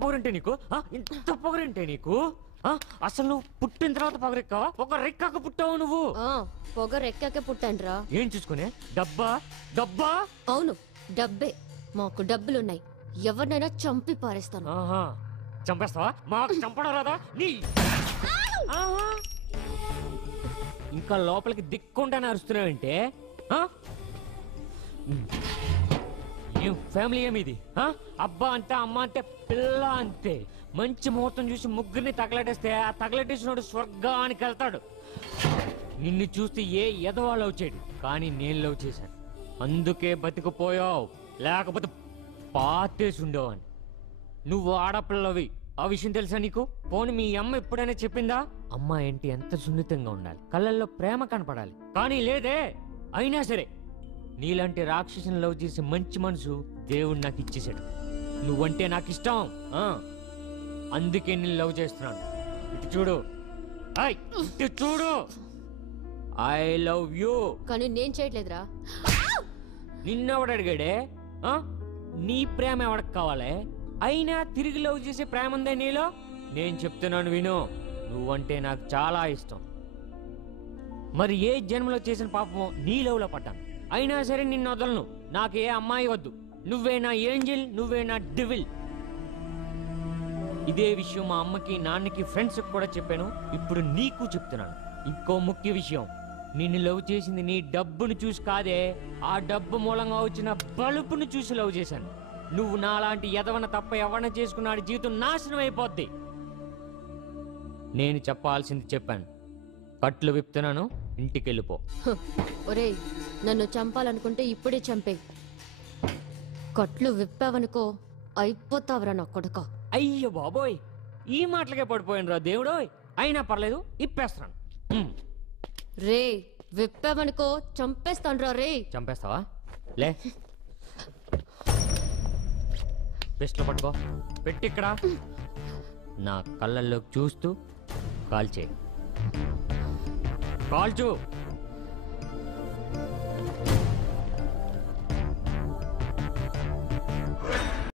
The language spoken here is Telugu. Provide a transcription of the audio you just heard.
పొగరంటే నీకు ఇంత పొగరంటే నీకు అసలు నువ్వు పుట్టిన తర్వాత పొగరెక్కావా పొగరెక్కాక పుట్టావు నువ్వు పొగరెక్కాకే పుట్టానురా ఏం చూసుకునే డబ్బా డబ్బా అవును డబ్బే మాకు డబ్బులున్నాయి ఎవరినైనా చంపి పారేస్తాను చంపేస్తావా మాకు చంపడం రాదా నీ ఇంకా లోపలికి దిక్కుండానే అరుస్తున్నావంటే ఏం ఫ్యామిలీ ఏమిది అబ్బా అంతే అమ్మ అంతే పిల్ల అంతే మంచి ముహూర్తం చూసి ముగ్గురిని తగలటేస్తే ఆ తగలటేసినోడు స్వర్గానికి వెళ్తాడు నిన్ను చూస్తే ఏ ఎదవా లవ్ చేయడు కానీ నేను లవ్ చేశాను అందుకే బతికిపోయావు లేకపోతే పాతేసి ఉండేవాడిని నువ్వు ఆడపిల్లవి ఆ విషయం తెలుసా నీకు పోనీ మీ అమ్మ ఎప్పుడైనా చెప్పిందా అమ్మ ఏంటి ఎంత సున్నితంగా ఉండాలి కళ్ళల్లో ప్రేమ కనపడాలి కానీ లేదే అయినా సరే నీలాంటి రాక్షసుని లవ్ చేసే మంచి మనసు దేవుడు నాకు ఇచ్చేసాడు నువ్వంటే నాకు ఇష్టం అందుకే నేను లవ్ చేస్తున్నాను ఇటు చూడు ఇటు చూడు ఐ లవ్ యూ కానీ నేను చేయట్లేదురా నిన్నెవడు అడిగాడే నీ ప్రేమ ఎవరికి కావాలి అయినా తిరిగి లవ్ చేసే ప్రేమ ఉందే నీలో నేను చెప్తున్నాను విను నువ్వంటే నాకు చాలా ఇష్టం మరి ఏ జన్మలో చేసిన పాపమో నీ లవ్లో పడ్డాను అయినా సరే నిన్ను వదలను నాకు ఏ అమ్మాయి వద్దు నువ్వే నా ఏంజిల్ నువ్వే నా డివిల్ ఇదే విషయం మా అమ్మకి నాన్నకి ఫ్రెండ్స్ కూడా చెప్పాను ఇప్పుడు నీకు చెప్తున్నాను ఇంకో ముఖ్య విషయం నిన్ను లవ్ చేసింది నీ డబ్బును చూసి కాదే ఆ డబ్బు మూలంగా వచ్చిన బలుపును చూసి లవ్ చేశాను నువ్వు నాలాంటి ఎదవన తప్ప ఎవరన్నా చేసుకున్నాడు జీవితం నాశనం అయిపోద్ది నేను చెప్పాల్సింది చెప్పాను కట్లు విప్పుతున్నాను ఇంటికి వెళ్ళిపో ఒరేయ్ నన్ను చంపాలనుకుంటే ఇప్పుడే చంపే కట్లు విప్పావనుకో అయిపోతావురా నా కొడుక అయ్యో బాబోయ్ ఈ మాటలకే పడిపోయాను రా దేవుడో అయినా పర్లేదు ఇప్పేస్తాను రే విప్పావనుకో చంపేస్తాను రా రే చంపేస్తావా లే బెస్ట్లో పట్టుకో పెట్టి ఇక్కడ నా కళ్ళల్లోకి చూస్తూ కాల్ చేయి కాల్చు